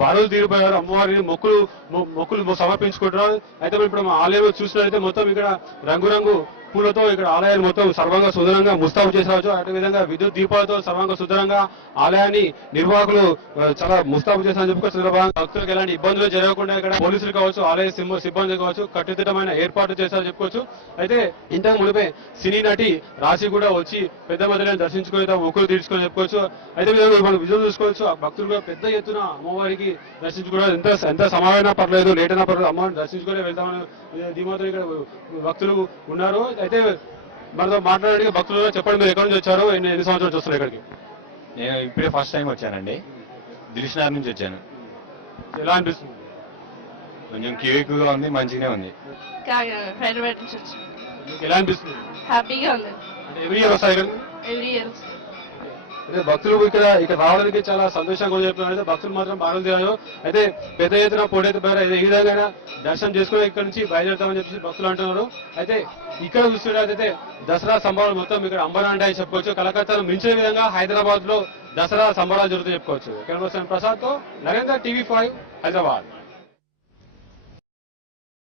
బారులు తీరిపోయారు. అమ్మవారిని మొక్కులు సమర్పించుకుంటున్నారు. అయితే ఇప్పుడు మా ఆలయంలో చూసినట్లయితే మొత్తం ఇక్కడ రంగురంగు పూలతో ఇక్కడ ఆలయాన్ని మొత్తం సర్వంగా సుందరంగా ముస్తాబు చేసావచ్చు. అదేవిధంగా విద్యుత్ దీపాలతో సర్వంగా సుందరంగా ఆలయాన్ని నిర్వాహకులు చాలా ముస్తాబు చేశారని చెప్పుకోవచ్చు. భక్తులకు ఎలాంటి ఇబ్బందులు జరగకుండా ఇక్కడ పోలీసులు కావచ్చు, ఆలయ సిబ్బంది కావచ్చు కట్టుదిట్టమైన ఏర్పాట్లు చేశారని చెప్పుకోవచ్చు. అయితే ఇంతకు మునిపే సినీ నటి రాశి కూడా వచ్చి పెద్ద మొదలని దర్శించుకుని మొక్కులు తీర్చుకొని చెప్పుకోవచ్చు. అయితే మనం విజువల్ చూసుకోవచ్చు. భక్తులు కూడా పెద్ద ఎత్తున అమ్మవారికి దర్శించుకోవడం ఎంత సమయమైనా పర్లేదు, లేట్ అయినా పర్లేదు, అమ్మవారిని దర్శించుకునే వెళ్తామని ధీమాతో ఇక్కడ భక్తులు ఉన్నారు. అయితే మనతో మాట్లాడడానికి భక్తులు చెప్పండి, మీరు ఎక్కడి నుంచి వచ్చారు, ఎన్ని సంవత్సరాలు చూస్తారు ఇక్కడికి? నేను ఇప్పుడే ఫస్ట్ టైం వచ్చానండి. దిల్షుక్నగర్ నుంచి వచ్చాను. ఎలా అనిపిస్తుంది? కొంచెం క్యూ ఎక్కువగా ఉంది, మంచిగానే ఉంది. హైదరాబాద్ నుంచి వచ్చాను. ఎలా అనిపిస్తుంది? హ్యాపీగా ఉంది. ఎవ్రీ ఇయర్ వస్తాయి ఇక్కడ? Every year. అయితే భక్తులు ఇక్కడ రావడానికి చాలా సంతోషంగా కూడా చెప్తున్నారు. అయితే భక్తులు మాత్రం బాగా తిన్నారు. అయితే పెద్ద ఎత్తున పోటైతే ఈ విధంగా దర్శనం చేసుకుని ఇక్కడ నుంచి బయలుదేరుతామని చెప్పేసి భక్తులు అంటున్నారు. అయితే ఇక్కడ చూస్తున్నట్లయితే దసరా సంబరాలు మొత్తం ఇక్కడ అంబరాంటాయి చెప్పుకోవచ్చు. కలకత్తాను మించిన విధంగా హైదరాబాద్ లో దసరా సంబరాలు జరుగుతాయి చెప్పుకోవచ్చు. కెమెరా పర్సన్ ప్రసాద్ తో నరేంద్ర, TV5 హైదరాబాద్.